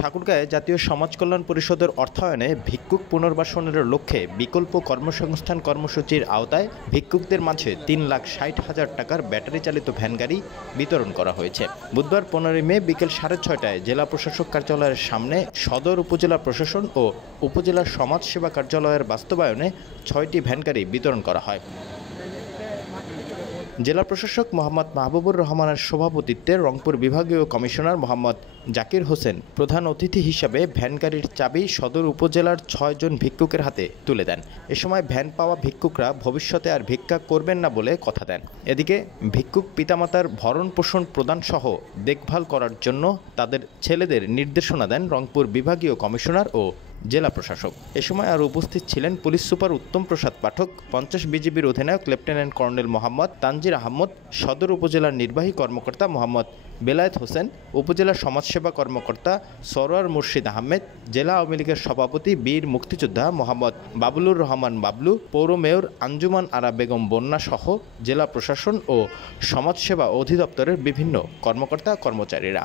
ঠাকুরগাঁয়ে জাতীয় সমাজ কল্যাণ পরিষদের অর্থায়নে ভিক্ষুক পুনর্বাসনের লক্ষ্যে বিকল্প কর্মসংস্থান কর্মসূচির আওতায় ভিক্ষুকদের মাঝে ৩,৬০,০০০ টাকার ব্যাটারি চালিত ভ্যান গাড়ি বিতরণ করা হয়েছে। বুধবার ১৫ মে বিকেল ৬:৩০টায় জেলা প্রশাসক কার্যালয়ের সামনে সদর উপজেলা প্রশাসন ও উপজেলা সমাজ সেবা কার্যালয়ের বাস্তবায়নে ৬টি ভ্যান গাড়ি বিতরণ করা হয়। জেলা প্রশাসক মোহাম্মদ মাহবুবুর রহমানের সভাপতিত্বে রংপুর বিভাগীয় কমিশনার মোহাম্মদ জাকির হোসেন প্রধান অতিথি হিসাবে ভ্যান গাড়ির চাবি সদর উপজেলার ৬ জন ভিক্ষুকের হাতে তুলে দেন। এ সময় ভ্যান পাওয়া ভিক্ষুকরা ভবিষ্যতে আর ভিক্ষা করবেন না বলে কথা দেন। এদিকে ভিক্ষুক পিতামাতার ভরণ পোষণ প্রদান সহ দেখভাল করার জন্য তাদের ছেলেদের নির্দেশনা দেন রংপুর বিভাগীয় কমিশনার ও জেলা প্রশাসক। এ সময় আর উপস্থিত ছিলেন পুলিশ সুপার উত্তম প্রসাদ পাঠক, ৫০ বিজিবির অধিনায়ক লেফটেন্যান্ট কর্নেল মোহাম্মদ তানজির আহমদ, সদর উপজেলার নির্বাহী কর্মকর্তা মোহাম্মদ বেলায়েত হোসেন, উপজেলা সমাজসেবা কর্মকর্তা সরোয়ার মুর্শিদ আহমেদ, জেলা আওয়ামী লীগের সভাপতি বীর মুক্তিযোদ্ধা মোহাম্মদ বাবুলুর রহমান বাবলু, পৌর মেয়র আঞ্জুমান আরা বেগম বন্যা সহ জেলা প্রশাসন ও সমাজসেবা অধিদপ্তরের বিভিন্ন কর্মকর্তা কর্মচারীরা।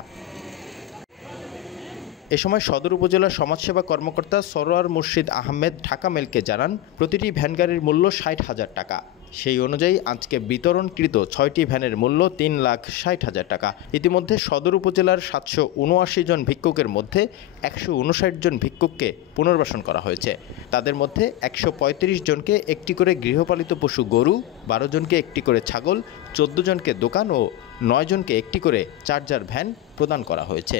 এ সময় সদর উপজেলার সমাজসেবা কর্মকর্তা সরোয়ার মুর্শিদ আহমেদ ঢাকা মেলকে জানান, প্রতিটি ভ্যান গাড়ির মূল্য ৬০,০০০ টাকা। সেই অনুযায়ী আজকে বিতরণকৃত ৬টি ভ্যানের মূল্য ৩,৬০,০০০ টাকা। ইতিমধ্যে সদর উপজেলার ৭৭৯ জন ভিক্ষুকের মধ্যে ১৫৯ জন ভিক্ষুককে পুনর্বাসন করা হয়েছে। তাদের মধ্যে ১৩৫ জনকে একটি করে গৃহপালিত পশু গরু, ১২ জনকে একটি করে ছাগল, ১৪ জনকে দোকান ও ৯ জনকে একটি করে চার্জার ভ্যান প্রদান করা হয়েছে।